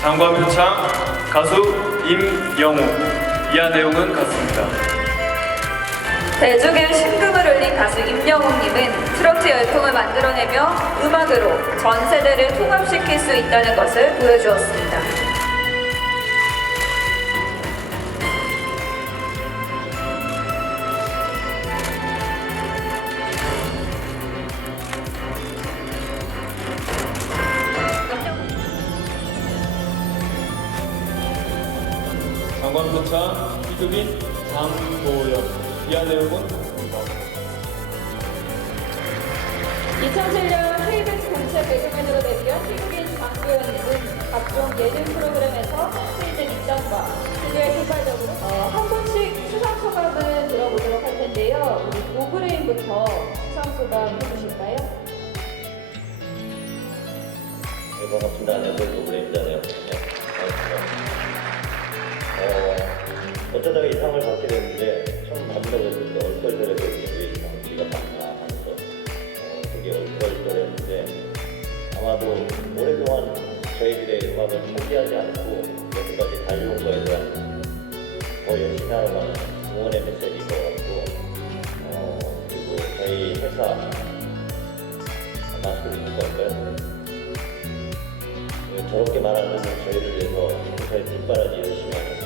장과묘창 가수 임영웅 이하 내용은 같습니다. 대중의 심금을 울린 가수 임영웅님은 트로트 열풍을 만들어내며 음악으로 전 세대를 통합시킬 수 있다는 것을 보여주었습니다. 장과묘창 희극인 장도연 이하 내용은 같습니다. 2007년 KBS 공채 개그맨으로 데뷔한 희극인 장도연님은 각종 예능 프로그램에서 시즌 입장과 시즌에 출발적으로 어, 한 분씩 수상 소감을 들어보도록 할 텐데요. 우리 노브레인부터 수상 소감 해주실까요? 네, 반갑습니다. 안녕하세요. 노브레입니다네요. 네, 반갑습니다. 어, 어쩌다가 이 상을 받게 됐는데, 처음 때 얼떨떨해서 왜 이 상을 우리가 받나 하면서 어, 되게 얼떨떨했는데, 아마도 오랫동안 저희들의 음악을 포기하지 않고 여기까지 달려온 거에 대한 더 열심히 하라는 응원의 메시지인 것 같고, 어, 그리고 저희 회사 마스크 입을 걸까요? 왜 저렇게 말하는 저희를 위해서 회사의 뒷바라지 열심히 하는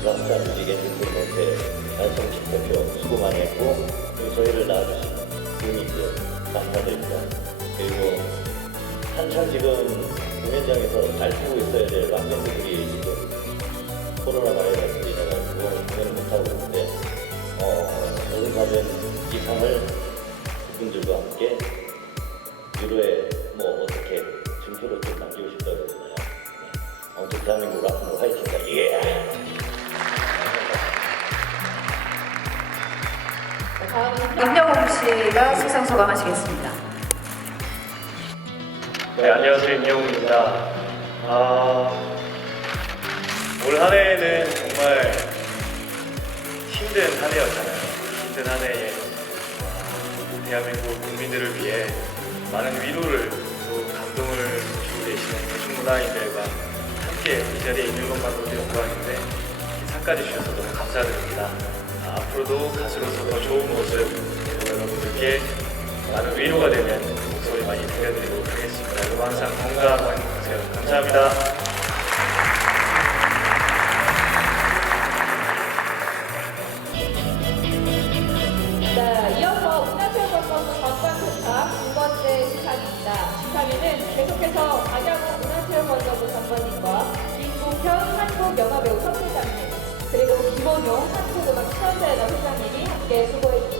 데 락사 뮤직의 대표님한테 안성식 대표 수고 많이 했고 그리고 저희를 낳아주신 부모님들 감사드립니다. 그리고 한참 지금 공연장에서 잘 쓰고 있어야 될 락밴드들이 지금 코로나 바이러스로 인해가지고 공연을 못하고 있는데 어, 여기 가면 이 상을 그분들과 함께 유로에 뭐 어떻게 증표를 좀 남기고 싶다고 그러잖아요. 네. 아무튼 대한민국 락으로 화이팅입니다. 예! 임영웅 씨가 수상 소감하시겠습니다. 네, 안녕하세요. 임영웅입니다. 아, 올 한 해는 정말 힘든 한 해였잖아요. 힘든 한 해에 아, 대한민국 국민들을 위해 많은 위로를 또 감동을 주고 계시는 대중문화인들과 함께 이 자리에 있는 것만으로도 영광인데 이 상까지 주셔서 너무 감사드립니다. 아, 앞으로도 가수로서 더 좋은 모습 여러분들께 많은 위로가 되는 목소리 많이 들려드리도록 하겠습니다. 여러분 항상 건강하고 행복하세요. 감사합니다. 김국현 한국영화배우 선회장님 그리고 김원용 한국